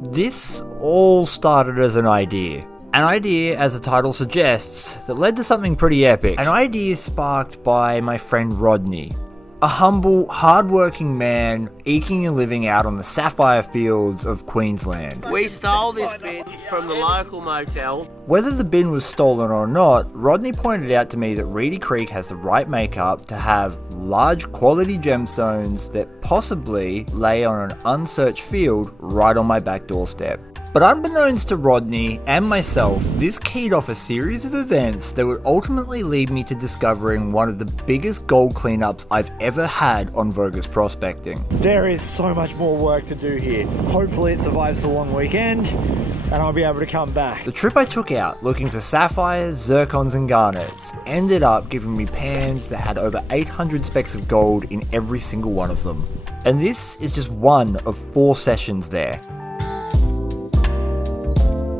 This all started as an idea. An idea, as the title suggests, that led to something pretty epic. An idea sparked by my friend Rodney. A humble, hard-working man eking a living out on the sapphire fields of Queensland. We stole this bin from the local motel. Whether the bin was stolen or not, Rodney pointed out to me that Reedy Creek has the right makeup to have large quality gemstones that possibly lay on an unsearched field right on my back doorstep. But unbeknownst to Rodney and myself, this keyed off a series of events that would ultimately lead me to discovering one of the biggest gold cleanups I've ever had on Vogus prospecting. There is so much more work to do here. Hopefully it survives the long weekend and I'll be able to come back. The trip I took out looking for sapphires, zircons and garnets ended up giving me pans that had over 800 specks of gold in every single one of them. And this is just one of 4 sessions there.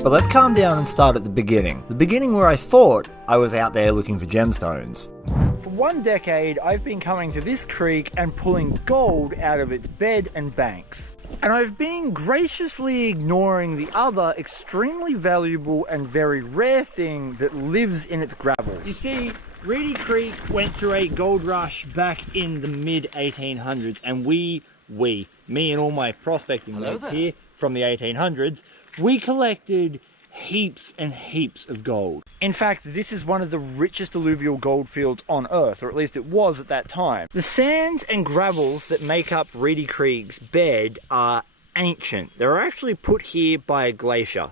But let's calm down and start at the beginning. The beginning where I thought I was out there looking for gemstones. For 1 decade, I've been coming to this creek and pulling gold out of its bed and banks. And I've been graciously ignoring the other extremely valuable and very rare thing that lives in its gravels. You see, Reedy Creek went through a gold rush back in the mid-1800s, and me and all my prospecting mates here from the 1800s, we collected heaps and heaps of gold. In fact, this is one of the richest alluvial gold fields on Earth, or at least it was at that time. The sands and gravels that make up Reedy Creek's bed are ancient. They were actually put here by a glacier.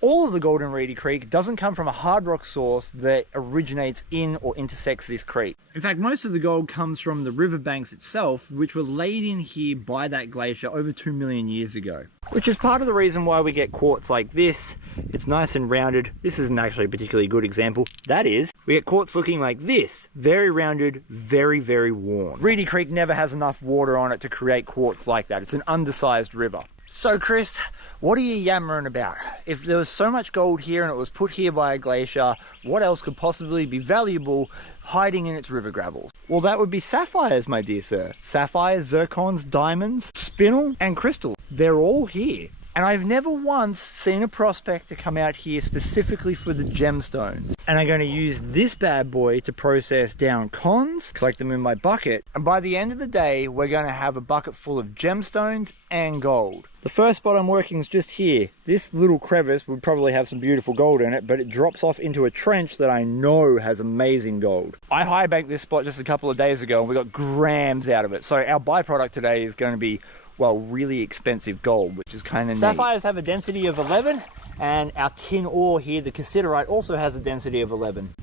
All of the gold in Reedy Creek doesn't come from a hard rock source that originates in or intersects this creek. In fact, most of the gold comes from the riverbanks itself, which were laid in here by that glacier over 2 million years ago. Which is part of the reason why we get quartz like this. It's nice and rounded. This isn't actually a particularly good example. That is, we get quartz looking like this. Very rounded, very, very worn. Reedy Creek never has enough water on it to create quartz like that. It's an undersized river. So Chris, what are you yammering about? If there was so much gold here and it was put here by a glacier, what else could possibly be valuable hiding in its river gravels? Well, that would be sapphires, my dear sir. Sapphires, zircons, diamonds, spinel, and crystal. They're all here. And I've never once seen a prospector come out here specifically for the gemstones. And I'm going to use this bad boy to process down cons, collect them in my bucket, and by the end of the day, we're going to have a bucket full of gemstones and gold. The first spot I'm working is just here. This little crevice would probably have some beautiful gold in it, but it drops off into a trench that I know has amazing gold. I high banked this spot just a couple of days ago and we got grams out of it. So our byproduct today is going to be, well, really expensive gold, which is kind of neat. Sapphires have a density of 11, and our tin ore here, the cassiterite, also has a density of 11.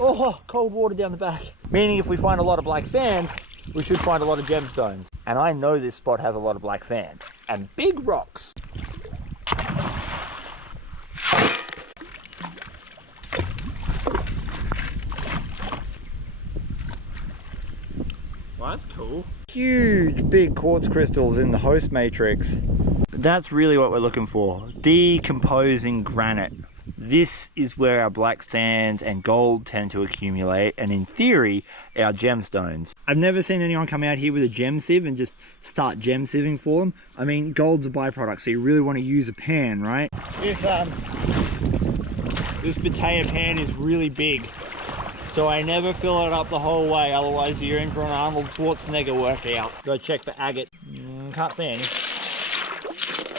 Oh, cold water down the back. Meaning if we find a lot of black sand, we should find a lot of gemstones. And I know this spot has a lot of black sand and big rocks. Well, that's cool. Huge big quartz crystals in the host matrix. That's really what we're looking for. Decomposing granite. This is where our black sands and gold tend to accumulate, and in theory, our gemstones. I've never seen anyone come out here with a gem sieve and just start gem sieving for them. I mean, gold's a byproduct, so you really want to use a pan, right? This potato pan is really big, so I never fill it up the whole way, otherwise you're in for an Arnold Schwarzenegger workout. Go check for agate. Can't see any.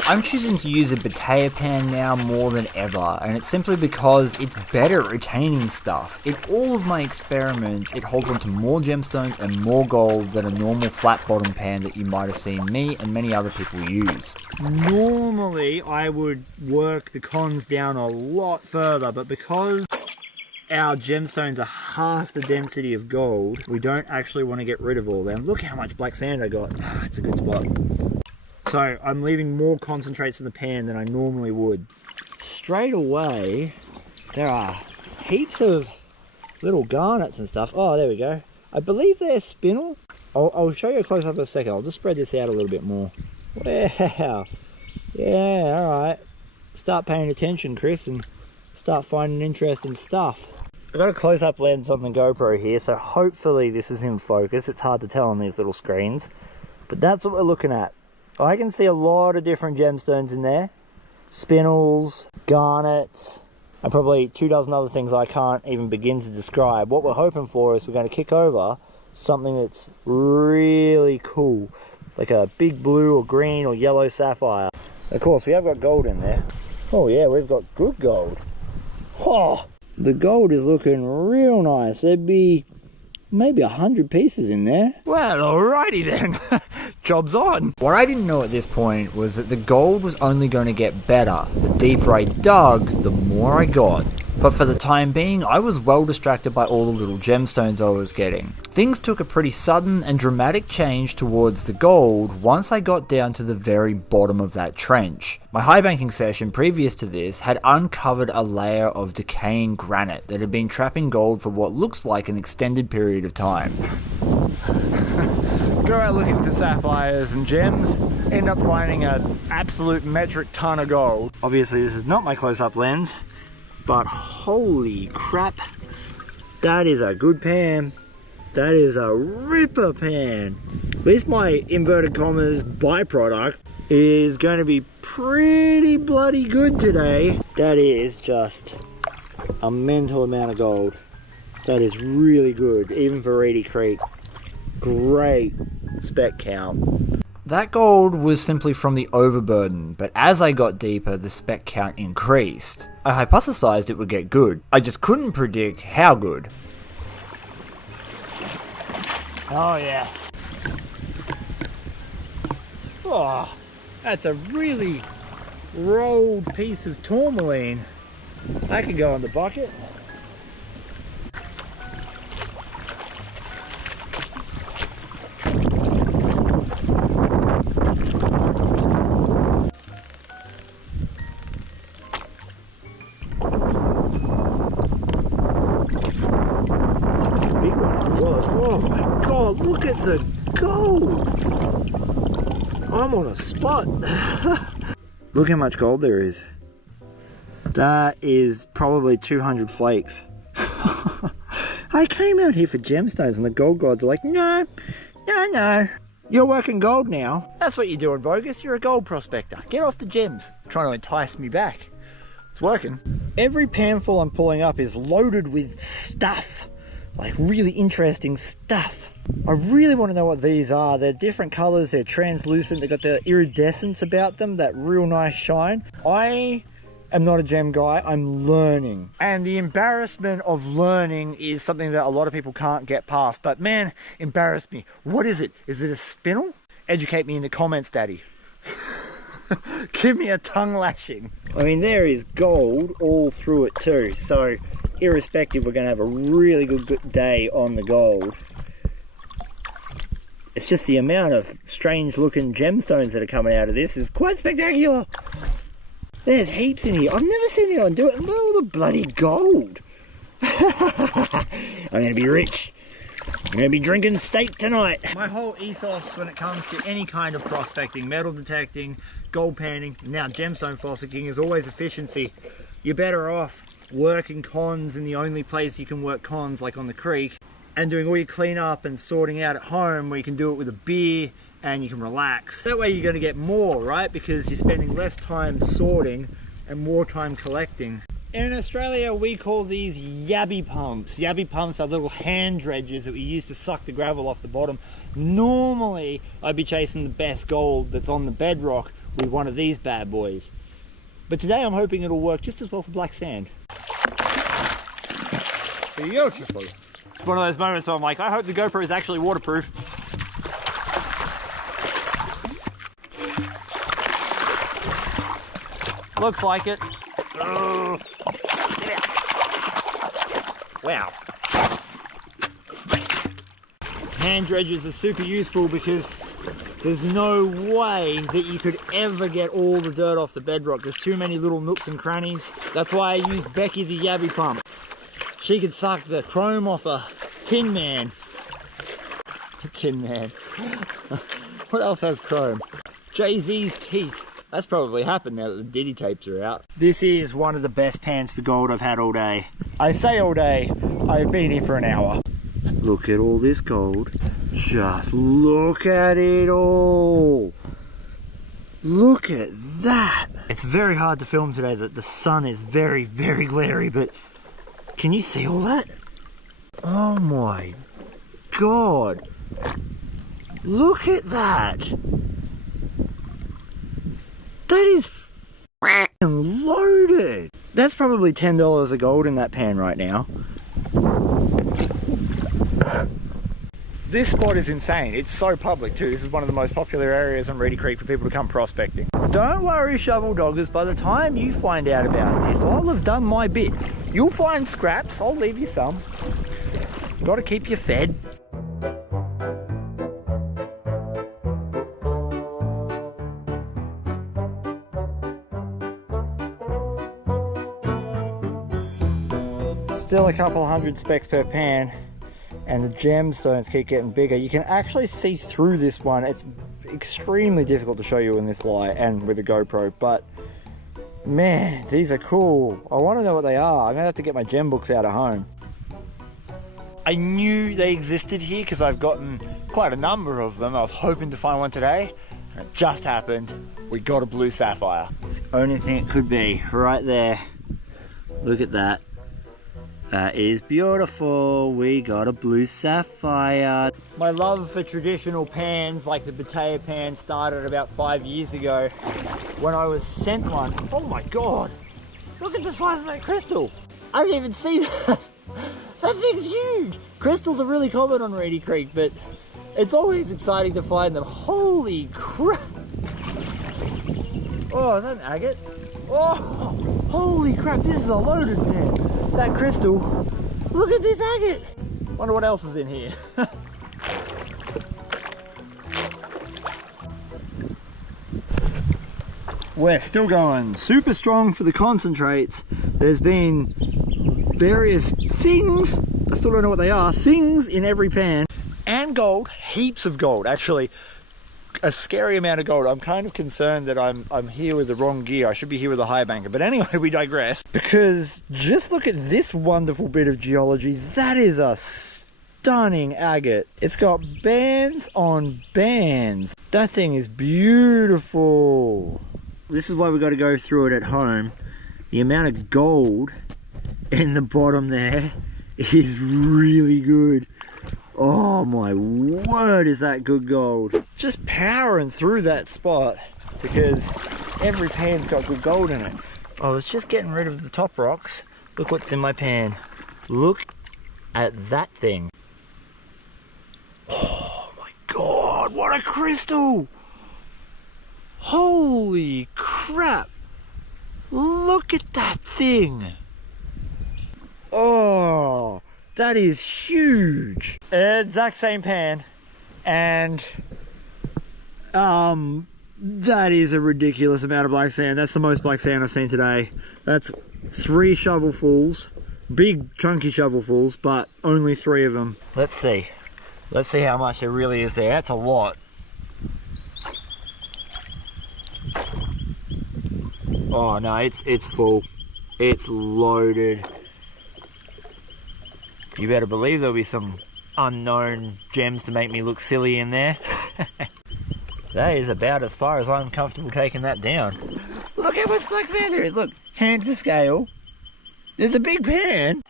I'm choosing to use a potato pan now more than ever, and it's simply because it's better at retaining stuff. In all of my experiments, it holds on to more gemstones and more gold than a normal flat bottom pan that you might have seen me and many other people use. Normally, I would work the cons down a lot further, but because our gemstones are half the density of gold, we don't actually want to get rid of all of them. Look how much black sand I got. It's a good spot. So I'm leaving more concentrates in the pan than I normally would. Straight away, there are heaps of little garnets and stuff. Oh, there we go. I believe they're spinel. I'll show you a close up in a second. I'll just spread this out a little bit more. Wow. Yeah, all right. Start paying attention, Chris, and start finding interesting stuff. I've got a close-up lens on the GoPro here, so hopefully this is in focus. It's hard to tell on these little screens, but that's what we're looking at. I can see a lot of different gemstones in there. Spinels, garnets, and probably 24 other things I can't even begin to describe. What we're hoping for is we're going to kick over something that's really cool, like a big blue or green or yellow sapphire. Of course, we have got gold in there. Oh yeah, we've got good gold. Oh, the gold is looking real nice. There'd be maybe 100 pieces in there. Well, alrighty then. Job's on. What I didn't know at this point was that the gold was only going to get better. The deeper I dug, the more I got. But for the time being, I was well distracted by all the little gemstones I was getting. Things took a pretty sudden and dramatic change towards the gold once I got down to the very bottom of that trench. My high banking session previous to this had uncovered a layer of decaying granite that had been trapping gold for what looks like an extended period of time. Go out looking for sapphires and gems, end up finding an absolute metric ton of gold. Obviously this is not my close-up lens, but holy crap, that is a good pan. That is a ripper pan. At least my inverted commas byproduct is going to be pretty bloody good today. That is just a mental amount of gold. That is really good, even for Reedy Creek. Great spec count. That gold was simply from the overburden, but as I got deeper, the spec count increased. I hypothesized it would get good. I just couldn't predict how good. Oh yes. Oh, that's a really rolled piece of tourmaline. That can go in the bucket. Oh my god, look at the gold! I'm on a spot. Look how much gold there is. That is probably 200 flakes. I came out here for gemstones and the gold gods are like, no, you're working gold now. That's what you're doing, bogus. You're a gold prospector. Get off the gems. Trying to entice me back. It's working. Every panful I'm pulling up is loaded with stuff. Like really interesting stuff. I really want to know what these are. They're different colors, they're translucent, they've got the iridescence about them, that real nice shine. I am not a gem guy, I'm learning. And the embarrassment of learning is something that a lot of people can't get past. But man, embarrass me. What is it? Is it a spinel? Educate me in the comments, Daddy. Give me a tongue lashing. I mean, there is gold all through it too, so irrespective, we're going to have a really good day on the gold. It's just the amount of strange looking gemstones that are coming out of this is quite spectacular. There's heaps in here. I've never seen anyone do it. And look at all the bloody gold. I'm going to be rich. I'm going to be drinking steak tonight. My whole ethos when it comes to any kind of prospecting, metal detecting, gold panning, now gemstone fossicking is always efficiency. You're better off working cons in the only place you can work cons, like on the creek, and doing all your cleanup and sorting out at home where you can do it with a beer and you can relax. That way you're going to get more, right? Because you're spending less time sorting and more time collecting. In Australia we call these yabby pumps. Yabby pumps are little hand dredges that we use to suck the gravel off the bottom. Normally I'd be chasing the best gold that's on the bedrock with one of these bad boys. But today I'm hoping it'll work just as well for black sand. Beautiful. It's one of those moments where I'm like, I hope the GoPro is actually waterproof. Looks like it. Wow. Hand dredges are super useful because there's no way that you could ever get all the dirt off the bedrock. There's too many little nooks and crannies. That's why I use Becky the Yabby pump. She could suck the chrome off a Tin Man. Tin Man. What else has chrome? Jay-Z's teeth. That's probably happened now that the Diddy tapes are out. This is one of the best pans for gold I've had all day. I say all day, I've been here for an hour. Look at all this gold. Just look at it all. Look at that. It's very hard to film today that the sun is very, very glary, but can you see all that? Oh my God. Look at that. That is f***ing loaded. That's probably $10 of gold in that pan right now. This spot is insane. It's so public too. This is one of the most popular areas on Reedy Creek for people to come prospecting. Don't worry, shovel doggers. By the time you find out about this, I'll have done my bit. You'll find scraps. I'll leave you some. Got to keep you fed. Still a couple hundred specks per pan, and the gemstones keep getting bigger. You can actually see through this one. It's extremely difficult to show you in this light and with a GoPro, but man, these are cool. I want to know what they are. I'm gonna have to get my gem books out at home. I knew they existed here because I've gotten quite a number of them. I was hoping to find one today, and it just happened. We got a blue sapphire. It's the only thing it could be, right there. Look at that. That is beautiful. We got a blue sapphire. My love for traditional pans like the potato pan started about 5 years ago when I was sent one. Oh my God, look at the size of that crystal. I didn't even see that. That thing's huge. Crystals are really common on Reedy Creek, but it's always exciting to find them. Holy crap. Oh, is that an agate? Oh, holy crap, this is a loaded pan. That crystal, look at this agate. Wonder what else is in here. We're still going super strong for the concentrates. There's been various things, I still don't know what they are, things in every pan. And gold, heaps of gold, actually. A scary amount of gold. I'm kind of concerned that I'm here with the wrong gear. I should be here with a high banker. But anyway, we digress. Because just look at this wonderful bit of geology. That is a stunning agate. It's got bands on bands. That thing is beautiful. This is why we got to go through it at home. The amount of gold in the bottom there is really good. Oh my word, is that good gold. Just powering through that spot because every pan's got good gold in it. I was just getting rid of the top rocks. Look what's in my pan. Look at that thing. Oh my God, what a crystal. Holy crap. Look at that thing. Oh. That is huge. Exact same pan, and that is a ridiculous amount of black sand. That's the most black sand I've seen today. That's 3 shovelfuls, big chunky shovelfuls, but only 3 of them. Let's see how much there really is there. That's a lot. Oh no, it's full. It's loaded. You better believe there'll be some unknown gems to make me look silly in there. That is about as far as I'm comfortable taking that down. Look how much black sand there is. Look, hand to scale. There's a big pan.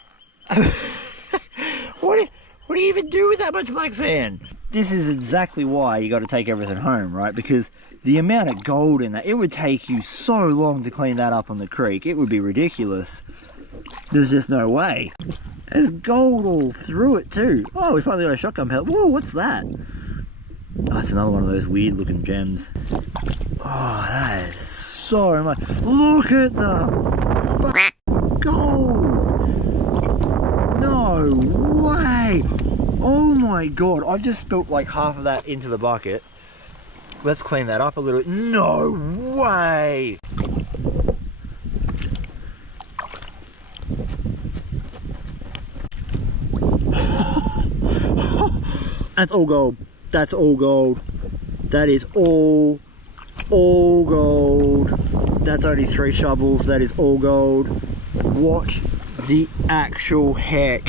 What do you even do with that much black sand? This is exactly why you got to take everything home, right? Because the amount of gold in that, it would take you so long to clean that up on the creek. It would be ridiculous. There's just no way. There's gold all through it too. Oh, we finally got a shotgun pellet. Whoa, what's that? Oh, it's another one of those weird looking gems. Oh, that is so much. Look at the gold. No way. Oh my God, I've just spilt like half of that into the bucket. Let's clean that up a little bit. No way. That's all gold. That's all gold. That is all gold. That's only 3 shovels. That is all gold. What the actual heck?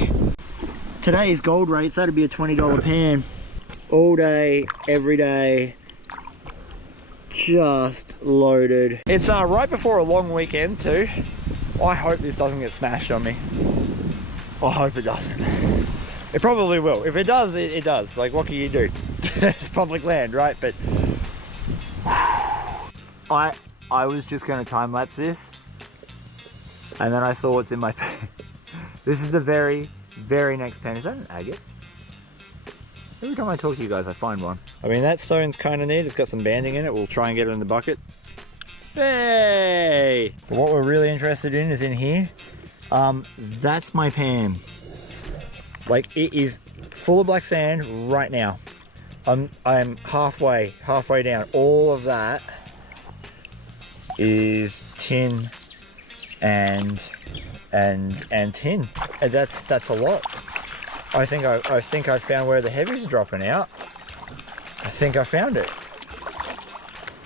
Today's gold rates, that'd be a $20 pan. All day, every day. just loaded. It's right before a long weekend too. I hope this doesn't get smashed on me. I hope it doesn't. It probably will. If it does, it does. Like, what can you do? It's public land, right? But I was just going to time lapse this, and then I saw what's in my pen. This is the very, very next pen. Is that an agate? Every time I talk to you guys, I find one. I mean, that stone's kind of neat. It's got some banding in it. We'll try and get it in the bucket. Hey! But what we're really interested in is in here. That's my pan. Like, it is full of black sand right now. I'm halfway down. All of that is tin and tin. And that's a lot. I think I found where the heavies are dropping out. I think I found it.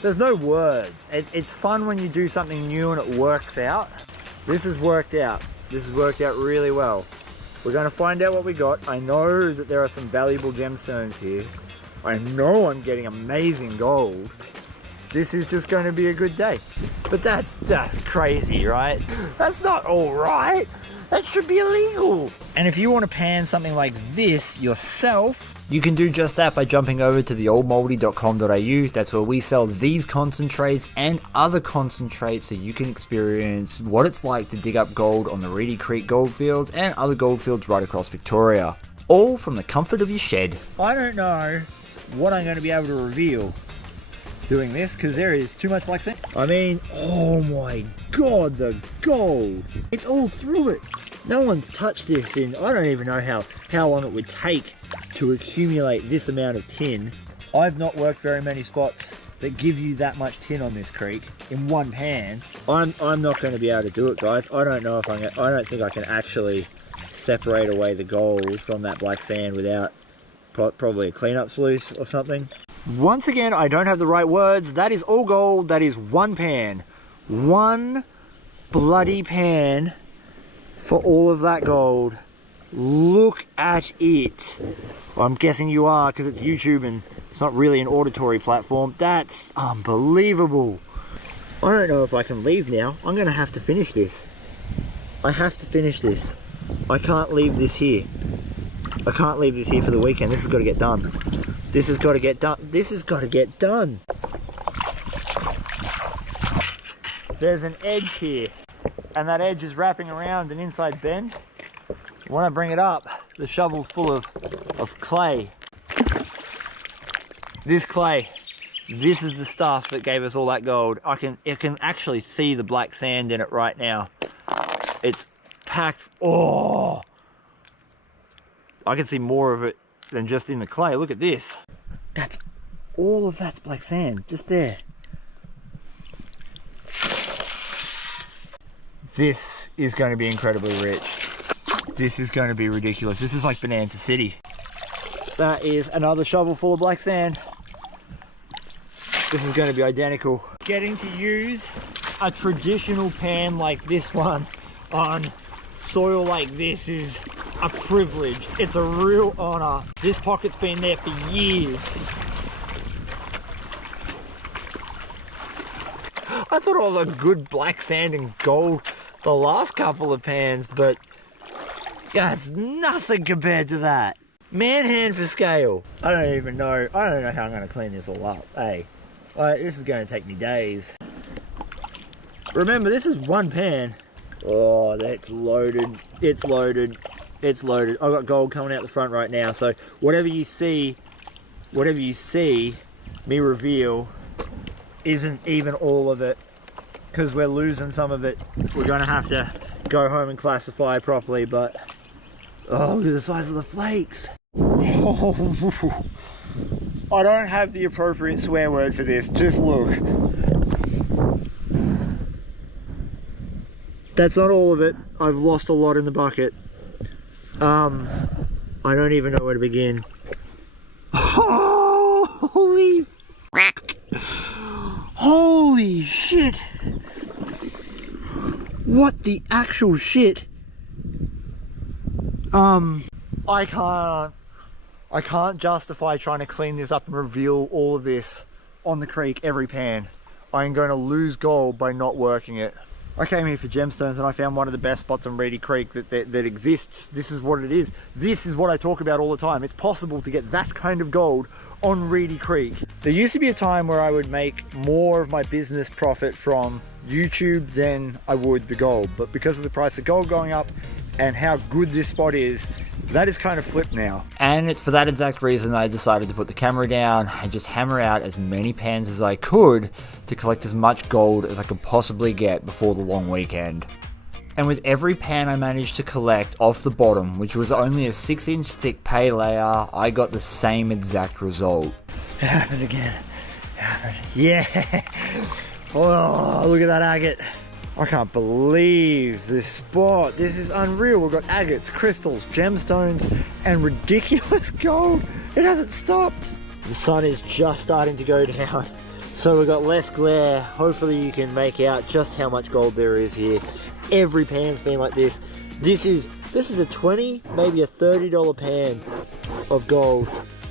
There's no words. It's fun when you do something new and it works out. This has worked out. This has worked out really well. We're going to find out what we got. I know that there are some valuable gemstones here. I know I'm getting amazing gold. This is just going to be a good day. But that's just crazy, right? That's not all right. That should be illegal. And if you want to pan something like this yourself, you can do just that by jumping over to theoldmouldy.com.au. That's where we sell these concentrates and other concentrates so you can experience what it's like to dig up gold on the Reedy Creek goldfields and other goldfields right across Victoria. All from the comfort of your shed. I don't know what I'm going to be able to reveal doing this because there is too much black sand. I mean, oh my god, the gold. It's all through it. No one's touched this in, I don't even know how long it would take to accumulate this amount of tin. I've not worked very many spots that give you that much tin on this creek in one pan. I'm not going to be able to do it, guys. I don't know if I don't think I can actually separate away the gold from that black sand without probably a cleanup sluice or something. Once again, I don't have the right words. That is all gold. That is one pan. One bloody pan for all of that gold. Look at it. Well, I'm guessing you are because it's YouTube and it's not really an auditory platform. That's unbelievable. I don't know if I can leave now. I'm going to have to finish this. I have to finish this. I can't leave this here. I can't leave this here for the weekend. This has got to get done. This has got to get done. This has got to get done. There's an edge here, and that edge is wrapping around an inside bend. When I bring it up, the shovel's full of clay. This clay, this is the stuff that gave us all that gold. I can actually see the black sand in it right now. It's packed. Oh, I can see more of it than just in the clay. Look at this. That's all of that's black sand, just there. This is going to be incredibly rich. This is going to be ridiculous. This is like Bonanza City. That is another shovel full of black sand. This is going to be identical. Getting to use a traditional pan like this one on soil like this is a privilege. It's a real honor. This pocket's been there for years. I thought all the good black sand and gold the last couple of pans, but yeah, it's nothing compared to that. Man hand for scale. I don't even know. I don't know how I'm going to clean this all up. Hey, this is going to take me days. Remember, this is one pan. Oh, that's loaded. It's loaded. It's loaded. I've got gold coming out the front right now. So whatever you see me reveal isn't even all of it, because we're losing some of it. We're going to have to go home and classify properly, but oh, look at the size of the flakes. Oh, I don't have the appropriate swear word for this. Just look. That's not all of it. I've lost a lot in the bucket. I don't even know where to begin. Oh, holy fuck. Holy shit. What the actual shit? I can't justify trying to clean this up and reveal all of this on the creek every pan. I'm going to lose gold by not working it. I came here for gemstones and I found one of the best spots on Reedy Creek that exists. This is what it is. This is what I talk about all the time. It's possible to get that kind of gold on Reedy Creek. There used to be a time where I would make more of my business profit from YouTube than I would the gold, but because of the price of gold going up and how good this spot is, that is kind of flipped now. And it's for that exact reason I decided to put the camera down and just hammer out as many pans as I could to collect as much gold as I could possibly get before the long weekend. And with every pan I managed to collect off the bottom, which was only a 6-inch thick pay layer, I got the same exact result. It happened again. It happened. Yeah! Oh, look at that agate. I can't believe this spot. This is unreal. We've got agates, crystals, gemstones, and ridiculous gold. It hasn't stopped. The sun is just starting to go down, so we've got less glare. Hopefully you can make out just how much gold there is here. Every pan's been like this. This is a 20, maybe a $30 pan of gold.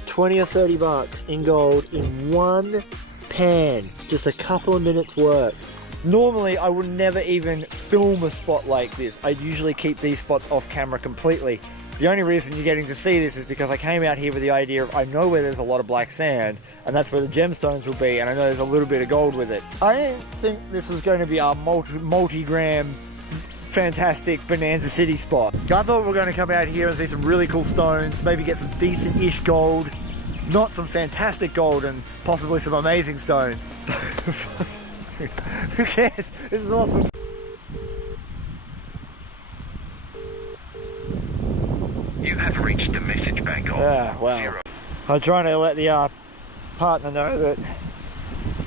20 or 30 bucks in gold in one pan. Just a couple of minutes work. Normally, I would never even film a spot like this. I'd usually keep these spots off camera completely. The only reason you're getting to see this is because I came out here with the idea of I know where there's a lot of black sand, and that's where the gemstones will be, and I know there's a little bit of gold with it. I didn't think this was going to be our multi-gram, fantastic Bonanza City spot. I thought we were going to come out here and see some really cool stones, maybe get some decent-ish gold, not some fantastic gold, and possibly some amazing stones. Who cares? This is awesome. You have reached the message bank of well. 0. I'm trying to let the partner know that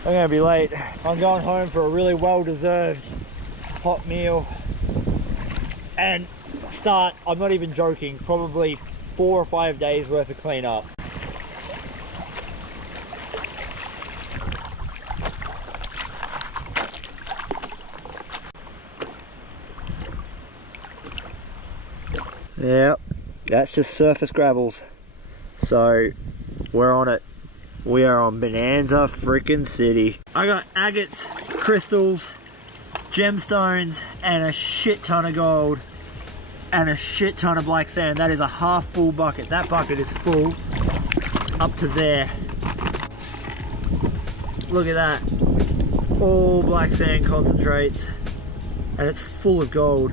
I'm going to be late. I'm going home for a really well-deserved hot meal and start, I'm not even joking, probably 4 or 5 days worth of cleanup. Yep, that's just surface gravels. So, we're on it. We are on Bonanza freaking City. I got agates, crystals, gemstones, and a shit ton of gold, and a shit ton of black sand. That is a half full bucket. That bucket is full up to there. Look at that. All black sand concentrates, and it's full of gold.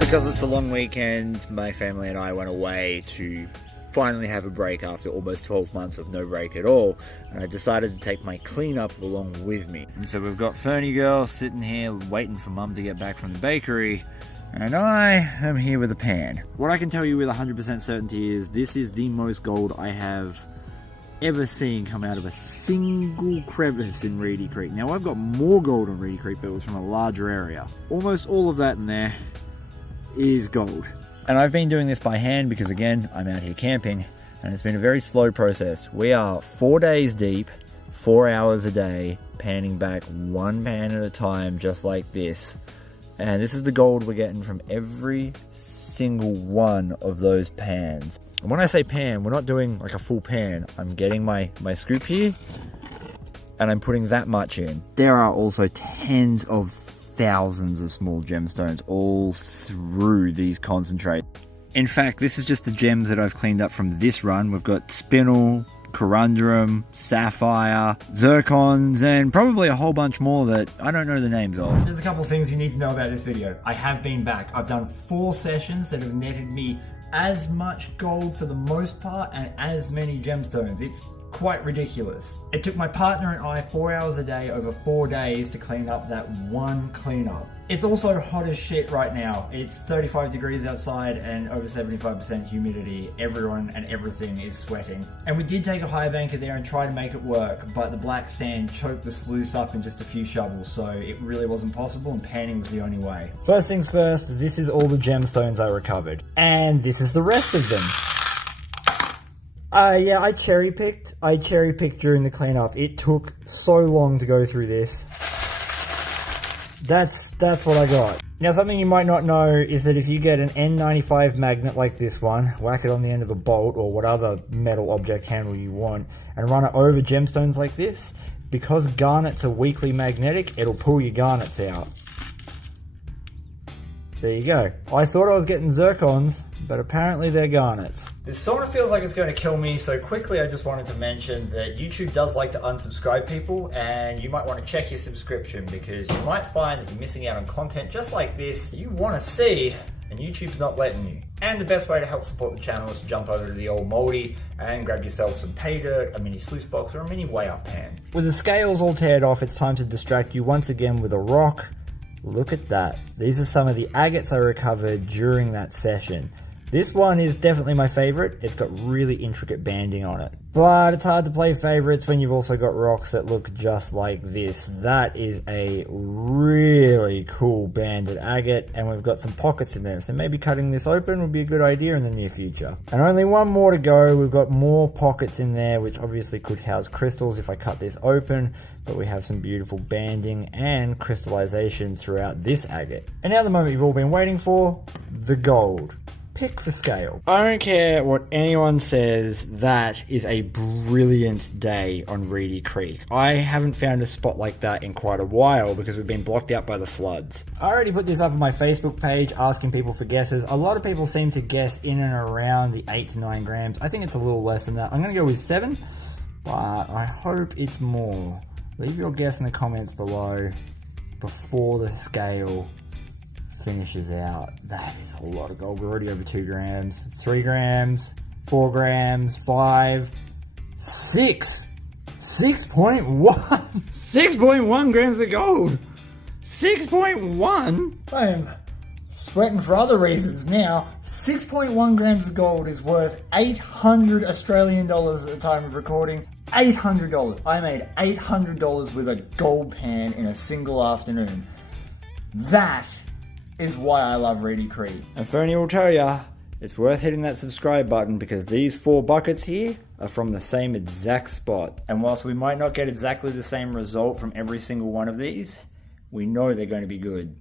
Because it's a long weekend, my family and I went away to finally have a break after almost 12 months of no break at all, and I decided to take my cleanup along with me. And so we've got Fernie girl sitting here waiting for mum to get back from the bakery, and I am here with a pan. What I can tell you with 100% certainty is this is the most gold I have ever seen come out of a single crevice in Reedy Creek. Now I've got more gold on Reedy Creek, but it was from a larger area. Almost all of that in there is gold. And I've been doing this by hand because, again, I'm out here camping, and it's been a very slow process. We are 4 days deep, 4 hours a day, panning back one pan at a time, just like this. And this is the gold we're getting from every single one of those pans. And when I say pan, we're not doing like a full pan. I'm getting my scoop here, and I'm putting that much in. There are also tens of thousands of small gemstones all through these concentrates. In fact, this is just the gems that I've cleaned up from this run. We've got spinel, corundum, sapphire, zircons, and probably a whole bunch more that I don't know the names of. There's a couple of things you need to know about this video. I have been back. I've done 4 sessions that have netted me as much gold for the most part and as many gemstones. It's quite ridiculous. It took my partner and I 4 hours a day over 4 days to clean up that one cleanup. It's also hot as shit right now. It's 35 degrees outside and over 75% humidity. Everyone and everything is sweating. And we did take a high banker there and try to make it work, but the black sand choked the sluice up in just a few shovels, so it really wasn't possible, and panning was the only way. First things first, this is all the gemstones I recovered. And this is the rest of them. Yeah, I cherry picked during the cleanup. It took so long to go through this. That's what I got. Now, something you might not know is that if you get an N95 magnet like this one, whack it on the end of a bolt or what other metal object handle you want, and run it over gemstones like this, because garnets are weakly magnetic, it'll pull your garnets out. There you go. I thought I was getting zircons, but apparently they're garnets. This sort of feels like it's going to kill me, so quickly I just wanted to mention that YouTube does like to unsubscribe people, and you might want to check your subscription because you might find that you're missing out on content just like this you want to see, and YouTube's not letting you. And the best way to help support the channel is to jump over to the old moldy and grab yourself some pay dirt, a mini sluice box, or a mini weigh-up pan. With the scales all teared off, it's time to distract you once again with a rock. Look at that. These are some of the agates I recovered during that session. This one is definitely my favorite. It's got really intricate banding on it. But it's hard to play favorites when you've also got rocks that look just like this. That is a really cool banded agate, and we've got some pockets in there. So maybe cutting this open would be a good idea in the near future. And only one more to go. We've got more pockets in there, which obviously could house crystals if I cut this open. But we have some beautiful banding and crystallization throughout this agate. And now the moment you've all been waiting for, the gold. Pick the scale. I don't care what anyone says, that is a brilliant day on Reedy Creek. I haven't found a spot like that in quite a while because we've been blocked out by the floods. I already put this up on my Facebook page asking people for guesses. A lot of people seem to guess in and around the 8 to 9 grams. I think it's a little less than that. I'm going to go with 7, but I hope it's more. Leave your guess in the comments below before the scale finishes out. That is a lot of gold. We're already over 2 grams, 3 grams, 4 grams, 5, 6, 6.1, 6.1 grams of gold, 6.1. I'm sweating for other reasons now. 6.1 grams of gold is worth 800 Australian dollars at the time of recording. $800. I made $800 with a gold pan in a single afternoon. That is why I love Reedy Creek. And Fernie will tell ya, it's worth hitting that subscribe button because these 4 buckets here are from the same exact spot. And whilst we might not get exactly the same result from every single one of these, we know they're going to be good.